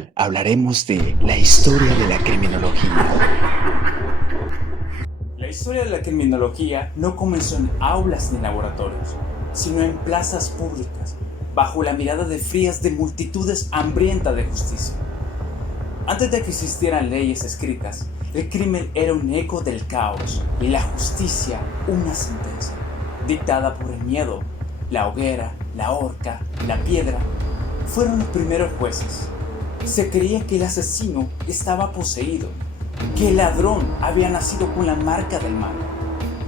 Criminal hablaremos de la historia de la criminología. La historia de la criminología no comenzó en aulas ni laboratorios, sino en plazas públicas, bajo la mirada de frías de multitudes hambrientas de justicia. Antes de que existieran leyes escritas, el crimen era un eco del caos y la justicia una sentencia, dictada por el miedo. La hoguera, la horca, la piedra fueron los primeros jueces. Se creía que el asesino estaba poseído, que el ladrón había nacido con la marca del mal,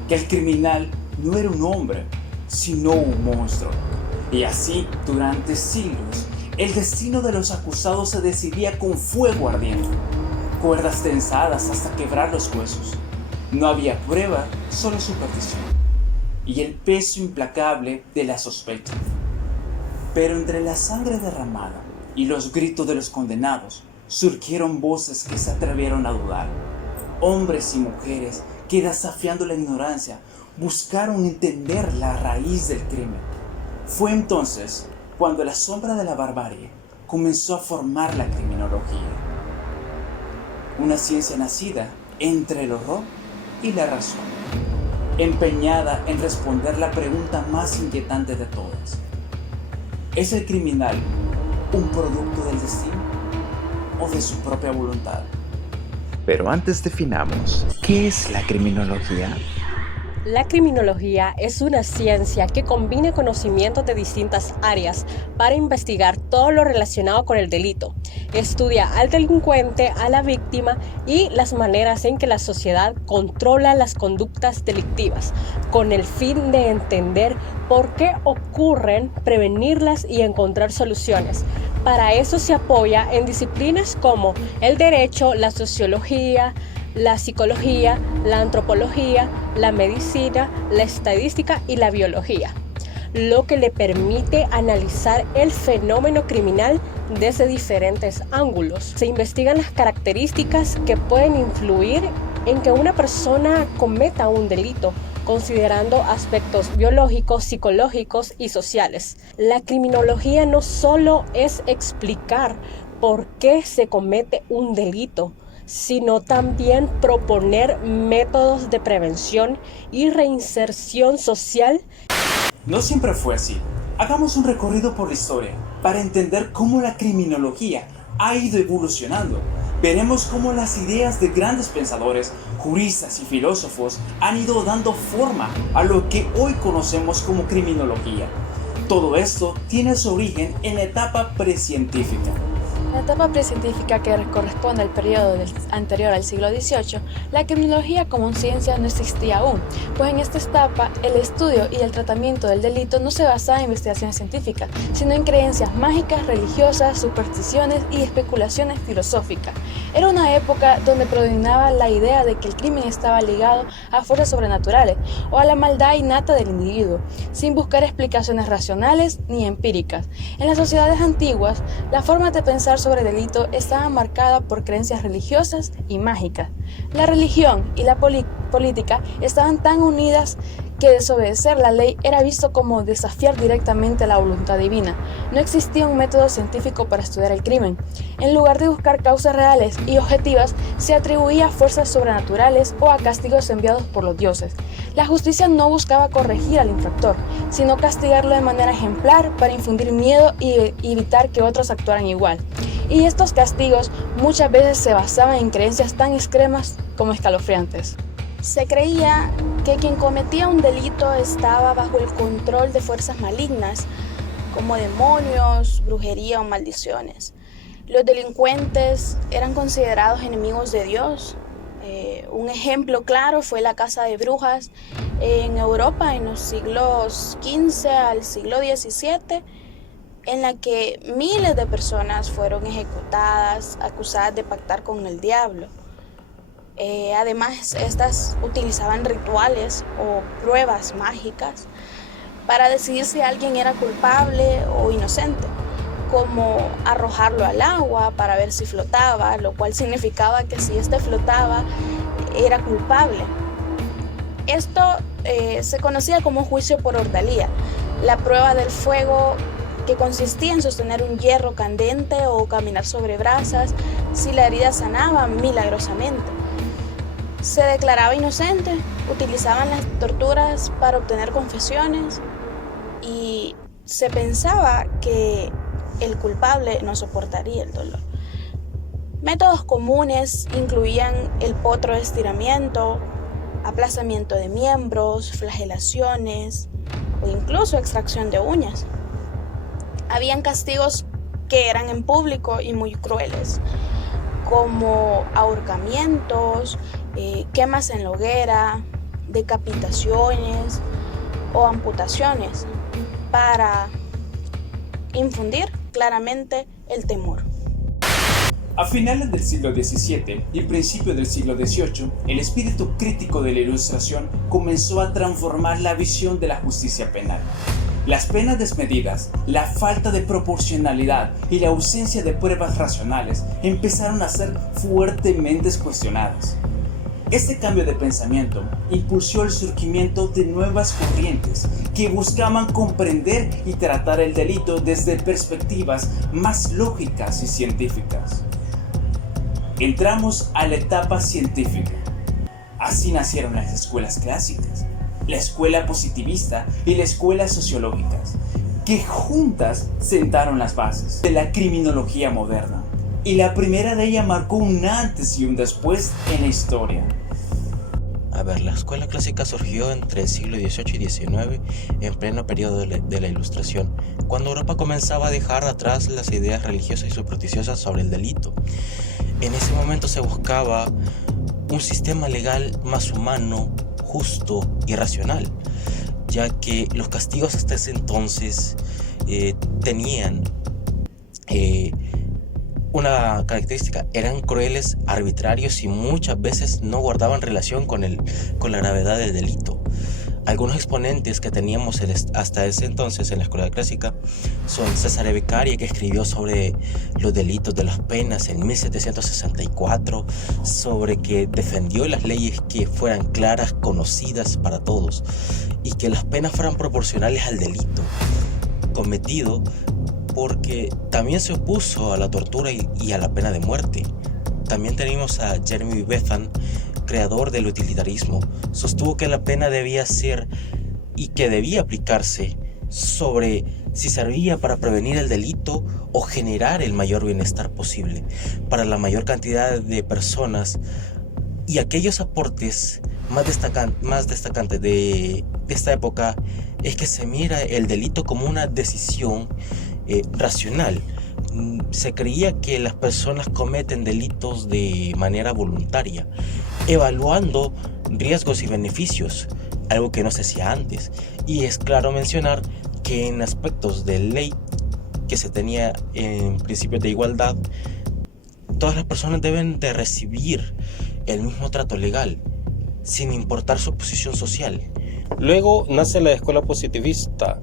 que el criminal no era un hombre, sino un monstruo. Y así, durante siglos, el destino de los acusados se decidía con fuego ardiente, cuerdas tensadas hasta quebrar los huesos. No había prueba, solo superstición, y el peso implacable de la sospecha. Pero entre la sangre derramada y los gritos de los condenados, surgieron voces que se atrevieron a dudar. Hombres y mujeres que, desafiando la ignorancia, buscaron entender la raíz del crimen. Fue entonces cuando la sombra de la barbarie comenzó a formar la criminología. Una ciencia nacida entre el horror y la razón, empeñada en responder la pregunta más inquietante de todas. ¿Es el criminal un producto del destino o de su propia voluntad? Pero antes definamos, ¿qué es la criminología? La criminología es una ciencia que combina conocimientos de distintas áreas para investigar todo lo relacionado con el delito. Estudia al delincuente, a la víctima y las maneras en que la sociedad controla las conductas delictivas, con el fin de entender por qué ocurren, prevenirlas y encontrar soluciones. Para eso se apoya en disciplinas como el derecho, la sociología, la psicología, la antropología, la medicina, la estadística y la biología, lo que le permite analizar el fenómeno criminal desde diferentes ángulos. Se investigan las características que pueden influir en que una persona cometa un delito, considerando aspectos biológicos, psicológicos y sociales. La criminología no solo es explicar por qué se comete un delito, sino también proponer métodos de prevención y reinserción social. No siempre fue así. Hagamos un recorrido por la historia para entender cómo la criminología ha ido evolucionando. Veremos cómo las ideas de grandes pensadores, juristas y filósofos han ido dando forma a lo que hoy conocemos como criminología. Todo esto tiene su origen en la etapa precientífica. En la etapa precientífica, que corresponde al periodo anterior al siglo XVIII, la criminología como ciencia no existía aún, pues en esta etapa el estudio y el tratamiento del delito no se basaba en investigaciones científicas, sino en creencias mágicas, religiosas, supersticiones y especulaciones filosóficas. Era una época donde predominaba la idea de que el crimen estaba ligado a fuerzas sobrenaturales o a la maldad innata del individuo, sin buscar explicaciones racionales ni empíricas. En las sociedades antiguas, la forma de pensar sobre delito estaba marcada por creencias religiosas y mágicas. La religión y la política estaban tan unidas que desobedecer la ley era visto como desafiar directamente la voluntad divina. No existía un método científico para estudiar el crimen. En lugar de buscar causas reales y objetivas, se atribuía a fuerzas sobrenaturales o a castigos enviados por los dioses. La justicia no buscaba corregir al infractor, sino castigarlo de manera ejemplar para infundir miedo y evitar que otros actuaran igual. Y estos castigos muchas veces se basaban en creencias tan extremas como escalofriantes. Se creía que quien cometía un delito estaba bajo el control de fuerzas malignas, como demonios, brujería o maldiciones. Los delincuentes eran considerados enemigos de Dios. Un ejemplo claro fue la caza de brujas en Europa en los siglos XV al siglo XVII, en la que miles de personas fueron ejecutadas, acusadas de pactar con el diablo. Además, estas utilizaban rituales o pruebas mágicas para decidir si alguien era culpable o inocente, como arrojarlo al agua para ver si flotaba, lo cual significaba que si éste flotaba era culpable. Esto se conocía como juicio por ordalía. La prueba del fuego que consistía en sostener un hierro candente o caminar sobre brasas si la herida sanaba milagrosamente. Se declaraba inocente, utilizaban las torturas para obtener confesiones y se pensaba que el culpable no soportaría el dolor. Métodos comunes incluían el potro de estiramiento, aplazamiento de miembros, flagelaciones o incluso extracción de uñas. Habían castigos que eran en público y muy crueles, como ahorcamientos, quemas en la hoguera, decapitaciones o amputaciones, para infundir claramente el temor. A finales del siglo XVII y principios del siglo XVIII, el espíritu crítico de la Ilustración comenzó a transformar la visión de la justicia penal. Las penas desmedidas, la falta de proporcionalidad y la ausencia de pruebas racionales empezaron a ser fuertemente cuestionadas. Este cambio de pensamiento impulsó el surgimiento de nuevas corrientes que buscaban comprender y tratar el delito desde perspectivas más lógicas y científicas. Entramos a la etapa científica. Así nacieron las escuelas clásicas, la escuela positivista y la escuela sociológica, que juntas sentaron las bases de la criminología moderna. Y la primera de ellas marcó un antes y un después en la historia. La escuela clásica surgió entre el siglo XVIII y XIX, en pleno periodo de la Ilustración, cuando Europa comenzaba a dejar atrás las ideas religiosas y supersticiosas sobre el delito. En ese momento se buscaba un sistema legal más humano, justo y racional, ya que los castigos hasta ese entonces tenían una característica: eran crueles, arbitrarios y muchas veces no guardaban relación con la gravedad del delito. Algunos exponentes que teníamos hasta ese entonces en la escuela clásica son Cesare Beccaria, que escribió sobre los delitos de las penas en 1764, sobre que defendió las leyes que fueran claras, conocidas para todos, y que las penas fueran proporcionales al delito cometido, porque también se opuso a la tortura y a la pena de muerte. También tenemos a Jeremy Bentham, creador del utilitarismo. Sostuvo que la pena debía ser y que debía aplicarse sobre si servía para prevenir el delito o generar el mayor bienestar posible para la mayor cantidad de personas. Y aquellos aportes más destacantes de esta época es que se mira el delito como una decisión racional. Se creía que las personas cometen delitos de manera voluntaria, evaluando riesgos y beneficios, algo que no se hacía antes. Y es claro mencionar que en aspectos de ley que se tenía en principios de igualdad, todas las personas deben de recibir el mismo trato legal, sin importar su posición social. Luego nace la escuela positivista,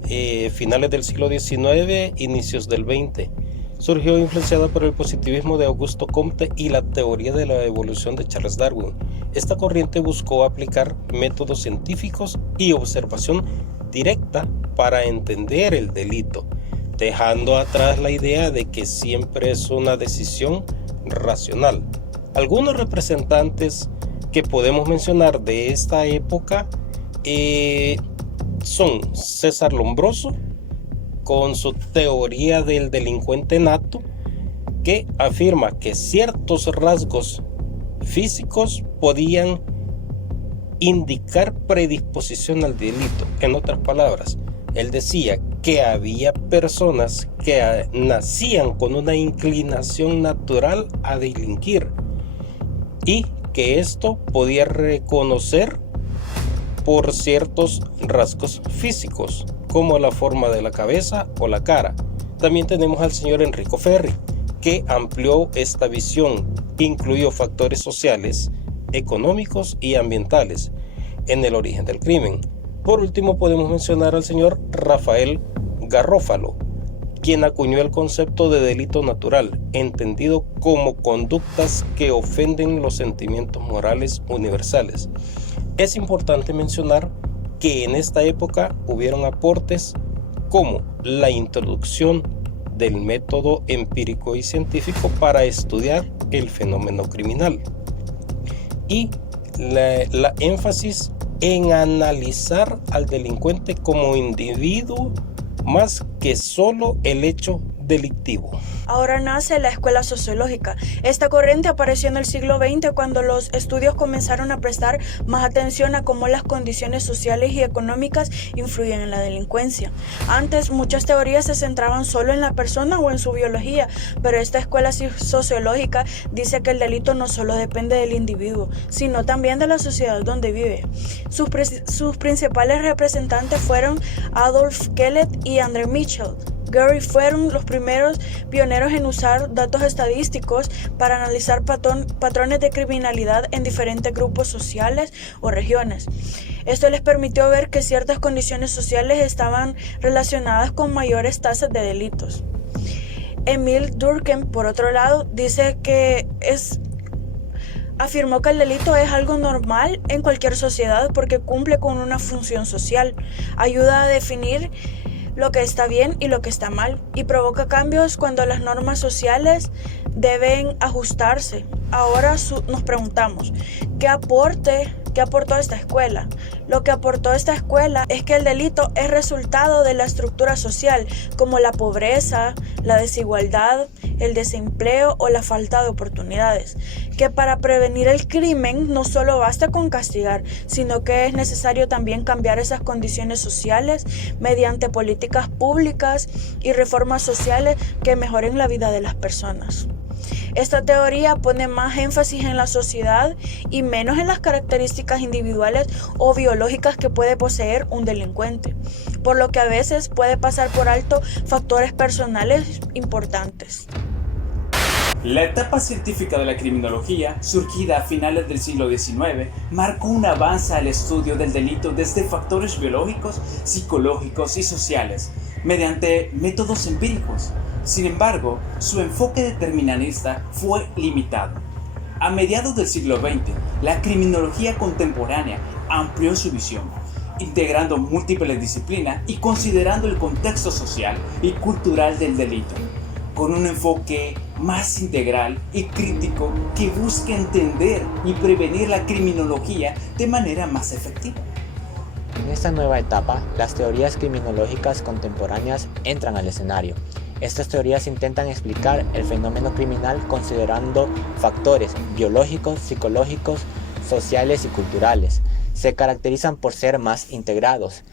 finales del siglo XIX, inicios del XX. Surgió influenciada por el positivismo de Augusto Comte y la teoría de la evolución de Charles Darwin. Esta corriente buscó aplicar métodos científicos y observación directa para entender el delito, dejando atrás la idea de que siempre es una decisión racional. Algunos representantes que podemos mencionar de esta época son César Lombroso, con su teoría del delincuente nato, que afirma que ciertos rasgos físicos podían indicar predisposición al delito. En otras palabras, él decía que había personas que nacían con una inclinación natural a delinquir y que esto podía reconocer por ciertos rasgos físicos, como la forma de la cabeza o la cara. También tenemos al señor Enrico Ferri, que amplió esta visión, incluyó factores sociales, económicos y ambientales en el origen del crimen. Por último, podemos mencionar al señor Rafael Garrófalo, quien acuñó el concepto de delito natural, entendido como conductas que ofenden los sentimientos morales universales. Es importante mencionar que en esta época hubieron aportes como la introducción del método empírico y científico para estudiar el fenómeno criminal y la énfasis en analizar al delincuente como individuo más que solo el hecho delictivo. Ahora nace la escuela sociológica. Esta corriente apareció en el siglo XX cuando los estudios comenzaron a prestar más atención a cómo las condiciones sociales y económicas influyen en la delincuencia. Antes, muchas teorías se centraban solo en la persona o en su biología, pero esta escuela sociológica dice que el delito no solo depende del individuo, sino también de la sociedad donde vive. Sus principales representantes fueron Adolf Kellett y André Mitchell. Gary fueron los primeros pioneros en usar datos estadísticos para analizar patrones de criminalidad en diferentes grupos sociales o regiones. Esto les permitió ver que ciertas condiciones sociales estaban relacionadas con mayores tasas de delitos. Emil Durkheim, por otro lado, afirmó que el delito es algo normal en cualquier sociedad porque cumple con una función social, ayuda a definir lo que está bien y lo que está mal, y provoca cambios cuando las normas sociales deben ajustarse. Ahora nos preguntamos, ¿qué aportó esta escuela? Lo que aportó esta escuela es que el delito es resultado de la estructura social, como la pobreza, la desigualdad, el desempleo o la falta de oportunidades, que para prevenir el crimen no solo basta con castigar, sino que es necesario también cambiar esas condiciones sociales mediante políticas públicas y reformas sociales que mejoren la vida de las personas. Esta teoría pone más énfasis en la sociedad y menos en las características individuales o biológicas que puede poseer un delincuente, por lo que a veces puede pasar por alto factores personales importantes. La etapa científica de la criminología, surgida a finales del siglo XIX, marcó un avance al estudio del delito desde factores biológicos, psicológicos y sociales, mediante métodos empíricos. Sin embargo, su enfoque determinista fue limitado. A mediados del siglo XX, la criminología contemporánea amplió su visión, integrando múltiples disciplinas y considerando el contexto social y cultural del delito, con un enfoque más integral y crítico que busca entender y prevenir la criminología de manera más efectiva. En esta nueva etapa, las teorías criminológicas contemporáneas entran al escenario. Estas teorías intentan explicar el fenómeno criminal considerando factores biológicos, psicológicos, sociales y culturales. Se caracterizan por ser más integrados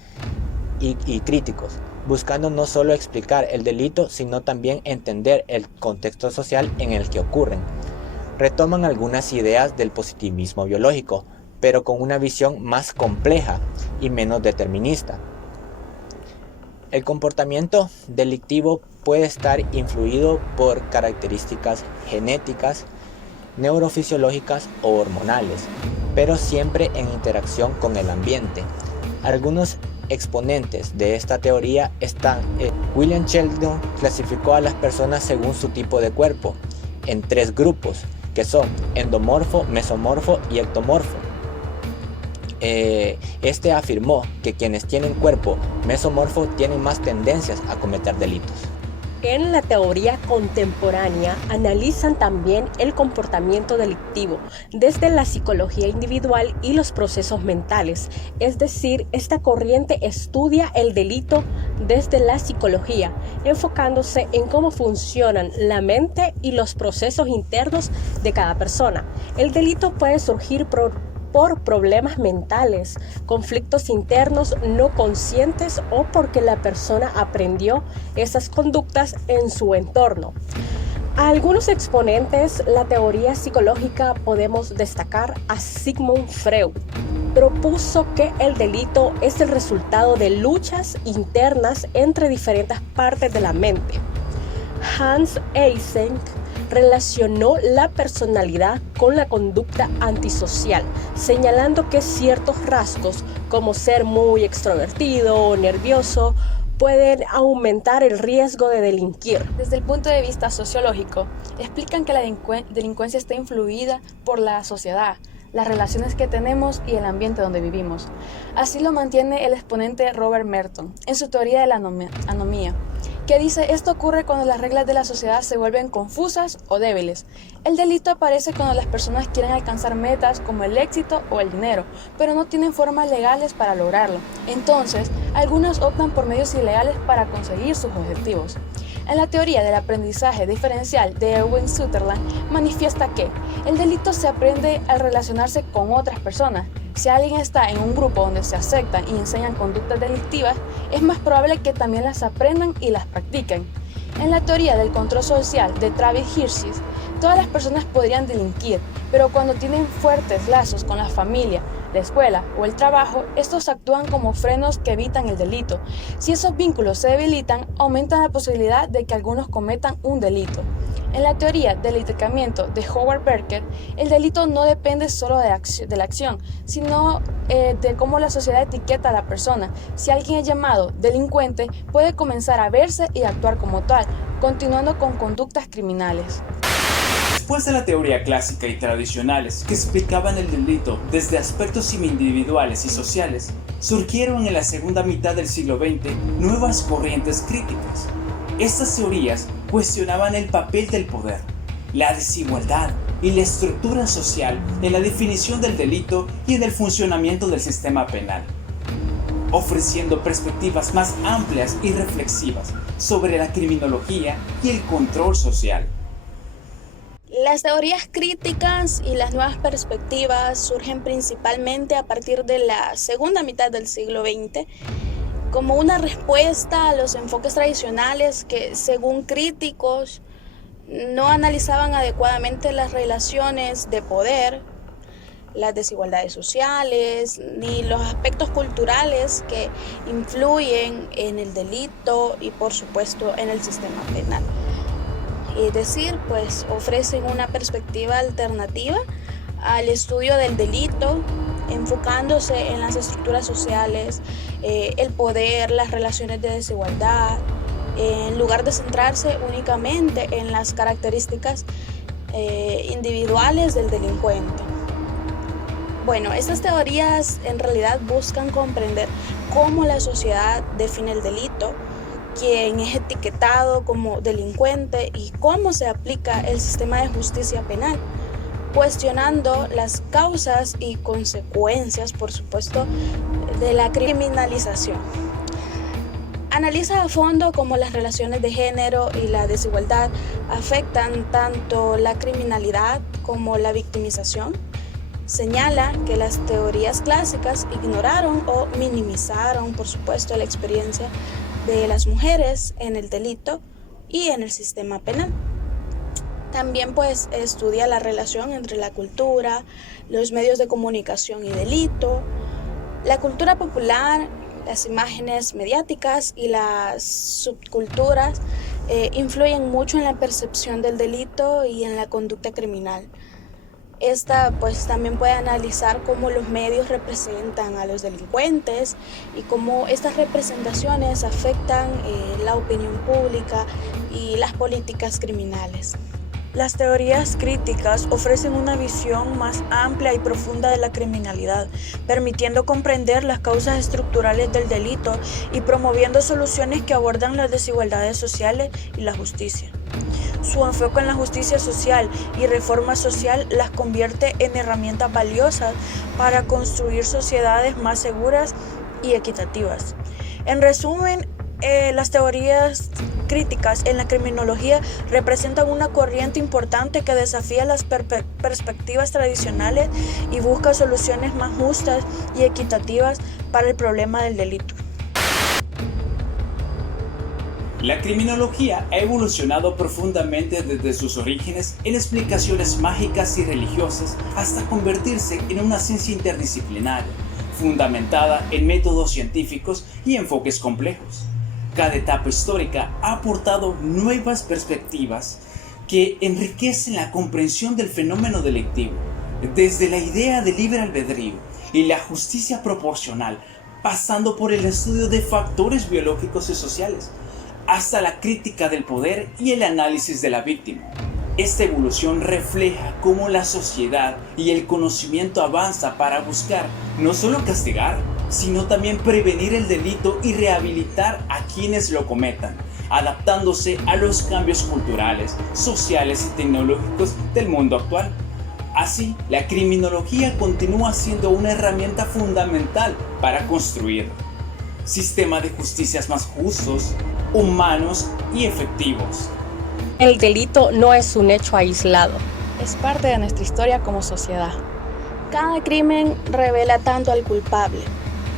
y críticos, buscando no solo explicar el delito, sino también entender el contexto social en el que ocurren. Retoman algunas ideas del positivismo biológico, pero con una visión más compleja y menos determinista. El comportamiento delictivo puede estar influido por características genéticas, neurofisiológicas o hormonales, pero siempre en interacción con el ambiente. Algunos exponentes de esta teoría están William Sheldon clasificó a las personas según su tipo de cuerpo en 3 grupos, que son endomorfo, mesomorfo y ectomorfo. Este afirmó que quienes tienen cuerpo mesomorfo tienen más tendencias a cometer delitos. En la teoría contemporánea analizan también el comportamiento delictivo desde la psicología individual y los procesos mentales, es decir, esta corriente estudia el delito desde la psicología, enfocándose en cómo funcionan la mente y los procesos internos de cada persona. El delito puede surgir por problemas mentales, conflictos internos no conscientes o porque la persona aprendió esas conductas en su entorno. A algunos exponentes, la teoría psicológica podemos destacar a Sigmund Freud. Propuso que el delito es el resultado de luchas internas entre diferentes partes de la mente. Hans Eysenck relacionó la personalidad con la conducta antisocial, señalando que ciertos rasgos, como ser muy extrovertido o nervioso, pueden aumentar el riesgo de delinquir. Desde el punto de vista sociológico, explican que la delincuencia está influida por la sociedad, las relaciones que tenemos y el ambiente donde vivimos. Así lo mantiene el exponente Robert Merton en su teoría de la anomía, que dice: esto ocurre cuando las reglas de la sociedad se vuelven confusas o débiles. El delito aparece cuando las personas quieren alcanzar metas como el éxito o el dinero, pero no tienen formas legales para lograrlo. Entonces, algunos optan por medios ilegales para conseguir sus objetivos. En la teoría del aprendizaje diferencial de Erwin Sutherland manifiesta que el delito se aprende al relacionarse con otras personas. Si alguien está en un grupo donde se aceptan y enseñan conductas delictivas, es más probable que también las aprendan y las practiquen. En la teoría del control social de Travis Hirschi, todas las personas podrían delinquir, pero cuando tienen fuertes lazos con la familia, la escuela o el trabajo, estos actúan como frenos que evitan el delito. Si esos vínculos se debilitan, aumenta la posibilidad de que algunos cometan un delito. En la teoría del etiquetamiento de Howard Berker, el delito no depende solo de la acción, sino de cómo la sociedad etiqueta a la persona. Si alguien es llamado delincuente, puede comenzar a verse y actuar como tal, continuando con conductas criminales. Después de la teoría clásica y tradicionales que explicaban el delito desde aspectos individuales y sociales, surgieron en la segunda mitad del siglo XX nuevas corrientes críticas. Estas teorías cuestionaban el papel del poder, la desigualdad y la estructura social en la definición del delito y en el funcionamiento del sistema penal, ofreciendo perspectivas más amplias y reflexivas sobre la criminología y el control social. Las teorías críticas y las nuevas perspectivas surgen principalmente a partir de la segunda mitad del siglo XX como una respuesta a los enfoques tradicionales que, según críticos, no analizaban adecuadamente las relaciones de poder, las desigualdades sociales, ni los aspectos culturales que influyen en el delito y, por supuesto, en el sistema penal. Es decir, pues ofrecen una perspectiva alternativa al estudio del delito, enfocándose en las estructuras sociales, el poder, las relaciones de desigualdad, en lugar de centrarse únicamente en las características individuales del delincuente. Bueno, estas teorías en realidad buscan comprender cómo la sociedad define el delito, quién es etiquetado como delincuente y cómo se aplica el sistema de justicia penal, cuestionando las causas y consecuencias, por supuesto, de la criminalización. Analiza a fondo cómo las relaciones de género y la desigualdad afectan tanto la criminalidad como la victimización. Señala que las teorías clásicas ignoraron o minimizaron, por supuesto, la experiencia de las mujeres en el delito y en el sistema penal. También pues estudia la relación entre la cultura, los medios de comunicación y delito, la cultura popular, las imágenes mediáticas y las subculturas influyen mucho en la percepción del delito y en la conducta criminal. Esta pues también puede analizar cómo los medios representan a los delincuentes y cómo estas representaciones afectan la opinión pública y las políticas criminales. Las teorías críticas ofrecen una visión más amplia y profunda de la criminalidad, permitiendo comprender las causas estructurales del delito y promoviendo soluciones que abordan las desigualdades sociales y la justicia. Su enfoque en la justicia social y reforma social las convierte en herramientas valiosas para construir sociedades más seguras y equitativas. En resumen, las teorías críticas en la criminología representan una corriente importante que desafía las perspectivas tradicionales y busca soluciones más justas y equitativas para el problema del delito. La criminología ha evolucionado profundamente desde sus orígenes en explicaciones mágicas y religiosas hasta convertirse en una ciencia interdisciplinaria, fundamentada en métodos científicos y enfoques complejos. Cada etapa histórica ha aportado nuevas perspectivas que enriquecen la comprensión del fenómeno delictivo, desde la idea de libre albedrío y la justicia proporcional, pasando por el estudio de factores biológicos y sociales, hasta la crítica del poder y el análisis de la víctima. Esta evolución refleja cómo la sociedad y el conocimiento avanza para buscar no solo castigar, sino también prevenir el delito y rehabilitar a quienes lo cometan, adaptándose a los cambios culturales, sociales y tecnológicos del mundo actual. Así, la criminología continúa siendo una herramienta fundamental para construir sistemas de justicias más justos, humanos y efectivos. El delito no es un hecho aislado. Es parte de nuestra historia como sociedad. Cada crimen revela tanto al culpable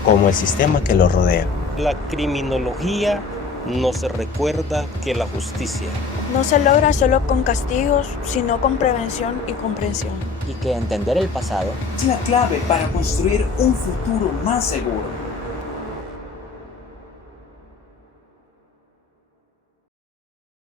como el sistema que lo rodea. La criminología nos recuerda que la justicia no se logra solo con castigos, sino con prevención y comprensión. Y que entender el pasado Es la clave para construir un futuro más seguro.